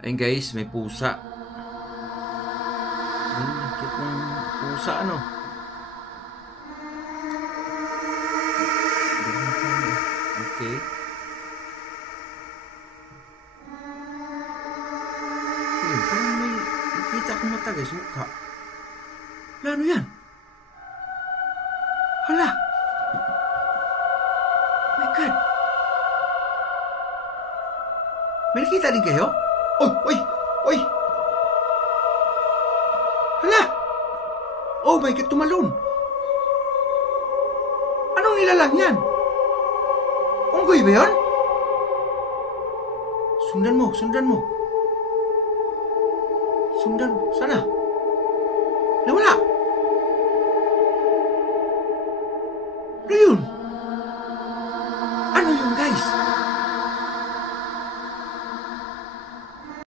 Ayun guys, may pusa. Ayun, nakit ng pusa ano. Okay. Ayun, parang may nakita akong mata guys, mukha. Wala, ano yan? Hala! My God! May nakita din kayo? Oy! Oy! Oy! Hala! Oh my God, tumalon! Anong nilalang yan? Unggoy ba yun? Sundan mo, sundan mo. Sundan, sana. Nawala!